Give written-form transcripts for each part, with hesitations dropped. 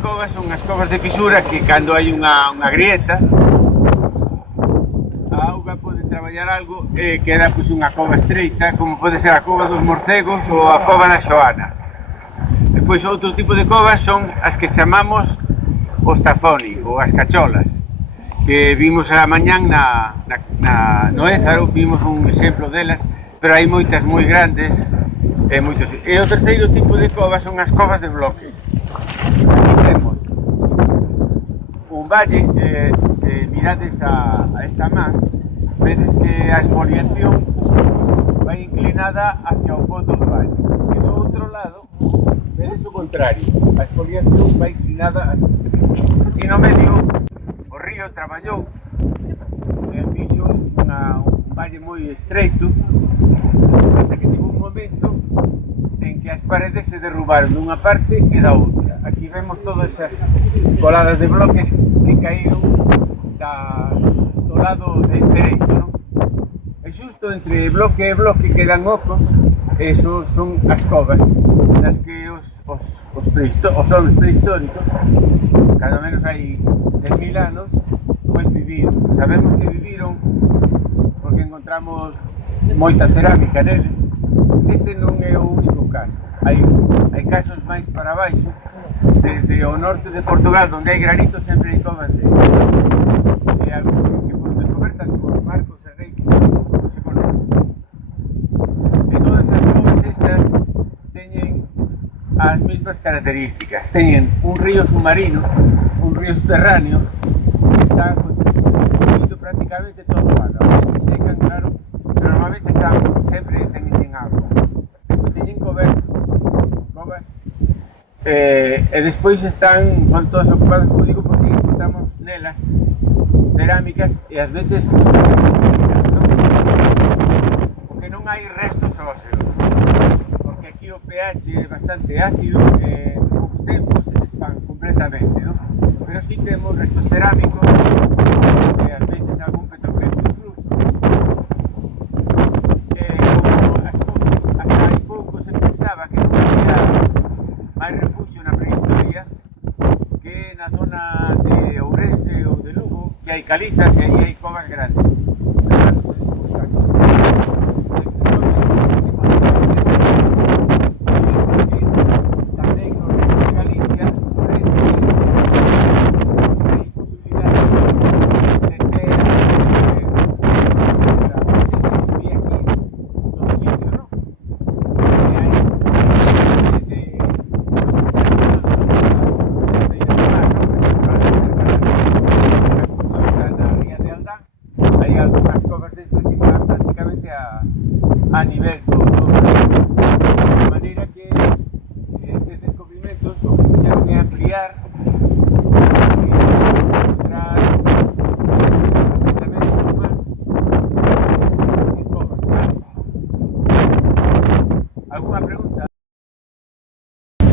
Covas son as covas de fisura que cando hai unha grieta a auga pode traballar algo e queda pois unha cova estreita, como pode ser a cova dos morcegos ou a cova da Xoana. Depois outro tipo de covas son as que chamamos os tafoni ou as cacholas, que vimos a mañán no Ézaro, vimos un exemplo delas, pero hai moitas moi grandes e moitos. E o terceiro tipo de covas son as covas de bloques. Aquí temos un valle, se mirades a esta man, vedes que a exfoliación vai inclinada hacia o fondo do valle. E do outro lado, vedes o contrario, a exfoliación vai inclinada así. Aquí no medio, o río traballou e fixo un valle moi estreito, ata que chegou un momento en que as paredes se derrubaron dunha parte e da outra. Aquí vemos todas esas coladas de bloques que caíron do lado dereito, non? E xusto entre bloque e bloque quedan ocos, e son as covas nas que os homes prehistóricos, cando menos hai 10.000 anos, pois viviron. Sabemos que viviron porque encontramos moita cerámica neles. Este non é o único caso. Hai casos máis para baixo, desde o norte de Portugal, onde hai granito, sempre hai covas destas. E algún que foron descobertas por Marcos e Rey, que non se conoce. E todas as covas estas teñen as mesmas características. Teñen un río submarino, un río subterráneo, que está constituído prácticamente todo o agua. Se secan, claro, pero normalmente sempre teñen agua. Despois teñen coberto, covas, e despois son todas ocupadas, como digo, porque encontramos nelas cerámicas e ás veces porque non hai restos óseos, porque aquí o pH é bastante ácido e en pouco tempo se desfán completamente, non? Pero si temos restos cerámicos e ás veces algún petroglifo incluso. Como hasta hai pouco se pensaba que non había máis refugio na prehistoria que na zona de Ourense ou de Lugo, que hai calizas e aí hai covas grandes. A nivel do de maneira que estes descubrimentos o que fixeron é ampliar e encontrar asentamentos humanos en covas. Alguna pregunta?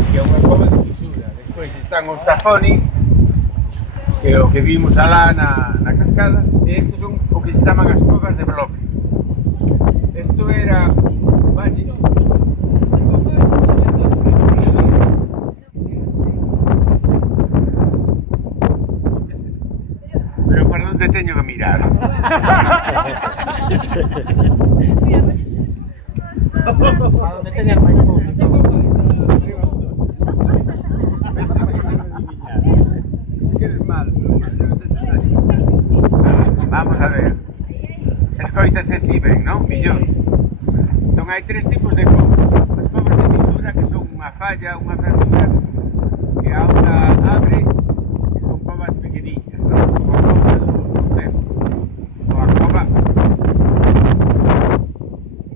Que é unha cova de fisura. Despois están os tafoni, que é o que vimos alá na cascada, e estes son o que se chaman as covas de bloque. Esto era un valle. Pero por onde teño que mirar? A donde teñas máis pouco. Que eres malo. Vamos a ver. Escoítase si ben, non? Millón. Entón hai tres tipos de covas. As covas de fisura, que son unha falla, unha fractura, que a auga abre, que son covas pequeniñas, non? Como a cova do morcego.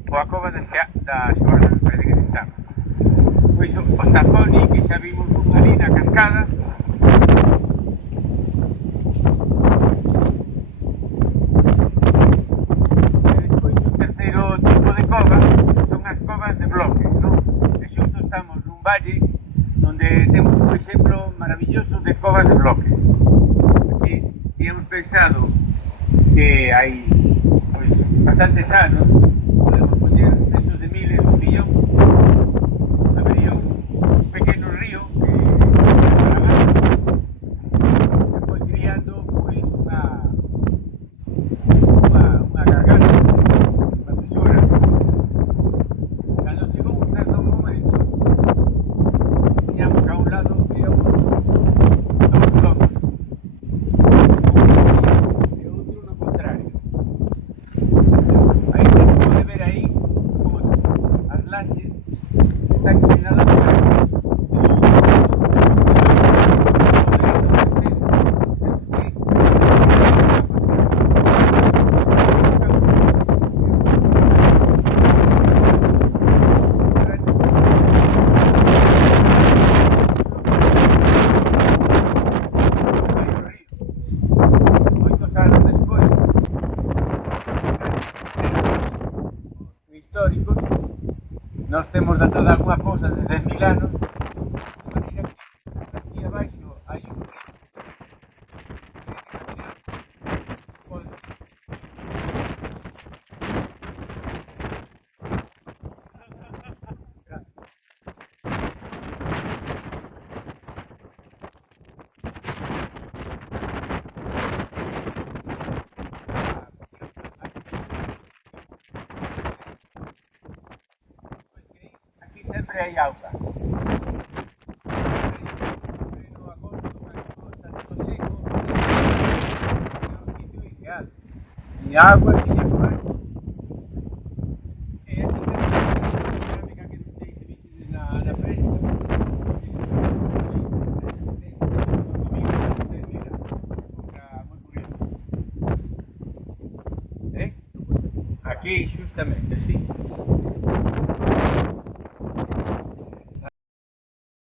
Ou a cova da Xoana, parece que se chama. Pois os tafoni, que xa vimos ali na cascada, valle donde temos un exemplo maravilloso de covas de bloques. Aquí tíamos pensado que hai pois, bastantes anos, podemos poñer centos de miles, un millón, habería un pequeno río que está inclinada moitos anos despois, históricos, nós temos datado algunha cousa de 10.000 anos, de maneira que aquí abaixo hai un aquí sempre hai auga. No agosto, cando está todo seco, é un sitio ideal. Tiña agua, tiña corrente. E aquí temos a cerámica que non sei se vistedes na prensa. Aquí, xustamente, sí.